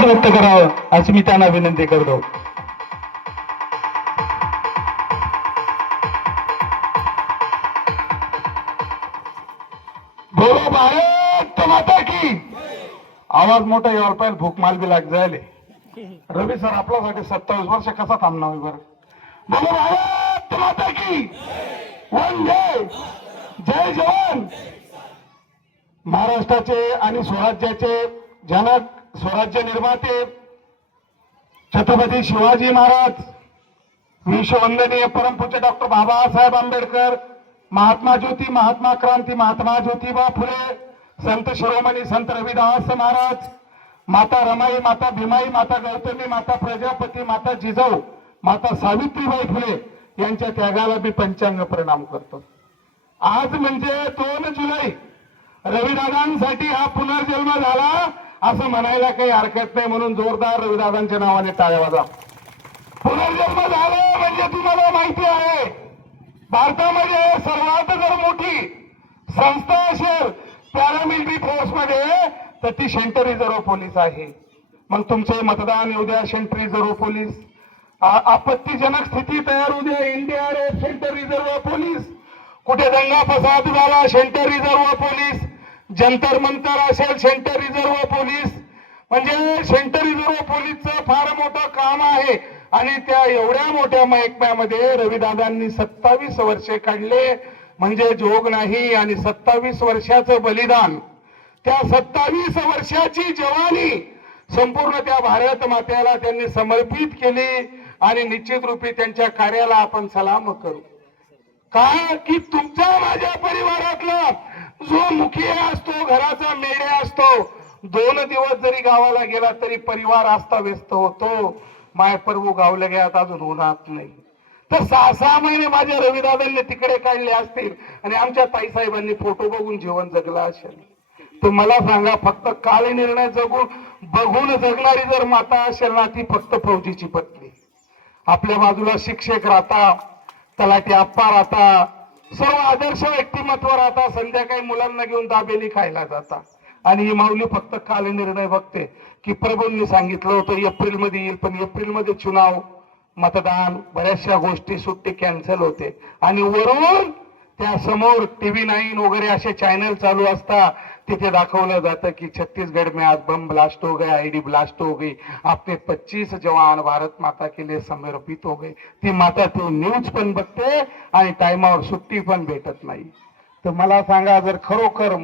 व्यक्त करावं अशी मी त्यांना विनंती करतो. बोलो भारत माता की. आवाज मोठा यावर पाहिजे, भूक माल बी लाग जायले. रवी सर आपल्यासाठी 27 वर्ष कसा थांबणार बरं. बोलो भारत माता की. वंदे जय जवान. महाराष्ट्राचे आणि स्वराज्याचे जनक, स्वराज्य निर्माते छत्रपती शिवाजी महाराज, विश्ववंदनीय परमपूज्य डॉक्टर बाबासाहेब आंबेडकर, महात्मा ज्योती, महात्मा क्रांती, महात्मा ज्योतिबा फुले, संत शिरोमणी संत रविदास महाराज, माता रमाई, माता भीमाई, माता गौतमी, माता प्रजापती, माता जिजाऊ, माता सावित्रीबाई फुले यांच्या त्यागाला मी पंचांग प्रणाम करतो. आज म्हणजे 2 जुलै रविदादांसाठी हा पुनर्जन्म झाला असं म्हणायला काही हरकत नाही. म्हणून जोरदार रविदादांच्या नावाने टाळ्या वाजवा. पुनर्जन्म झाला म्हणजे तुम्हाला माहिती आहे, भारतामध्ये सर्वात जर मोठी संस्था असेल पॅरामिलिटरी फोर्स मध्ये तर ती सेंट्रल रिझर्व्ह पोलीस आहे. मग तुमचे मतदान येऊ द्या, सेंट्रल रिझर्व्ह पोलीस. आपत्तीजनक स्थिती तयार होऊ द्या, NDRF, सेंट्रल रिझर्व्ह पोलीस. कुठे दंगा फसाद झाला, central reserve police. Jantar Mantar असेल, सेंट्रल रिझर्व्ह पोलीस. म्हणजे सेंट्रल रिझर्व्ह पोलीसचं फार मोठं काम आहे. आणि त्या एवढ्या मोठ्या महकम्यामध्ये रविदादांनी 27 वर्षे काढले म्हणजे जोग नाही. आणि 27 वर्षाचं बलिदान, त्या 27 वर्षाची जवानी संपूर्ण त्या भारत मातेला त्यांनी समर्पित केली. आणि निश्चित रूपी त्यांच्या कार्याला आपण सलाम करू. का की तुमच्या माझ्या परिवारातला जो मुखिया असतो, घराचा मेढ्या असतो, 2 दिवस जरी गावाला गेला तरी परिवार अस्ताव्यस्त होतो. माय प्रभू गावला गेल्यात अजून होणार नाही. तर 6-6 महिने माझ्या रविदादांनी तिकडे काढले असतील आणि आमच्या ताईसाहेबांनी फोटो बघून जीवन जगला असेल. तर मला सांगा, फक्त काल निर्णय बघून जगणारी जर माता असेल ना, ती फक्त फौजीची पत्नी. आपल्या बाजूला शिक्षक राहता, तलाठी आप्पा राहता, सर्व आदर्श व्यक्तिमत्व राहता, संध्याकाळी मुलांना घेऊन दाबेली खायला जाता. आणि ही माऊली फक्त काल निर्णय बघते की प्रभूंनी सांगितलं होतं एप्रिल मध्ये येईल, पण एप्रिल मध्ये चुनाव, मतदान, बऱ्याचशा गोष्टी सुट्टी कॅन्सल होते. आणि वरून त्या समोर TV9 वगैरे असे चॅनल चालू असतात, तिथे दाखवलं जातं की छत्तीसगढ़ में आज बम ब्लास्ट हो गया, ID ब्लास्ट हो गई, आपने 25 जवान भारत माता के लिए समर्पित हो गए. ती माता ती न्यूज पण बघते आणि टाइमावर सुट्टी पण भेटत नाही. तर मला सांगा, जर खरोखर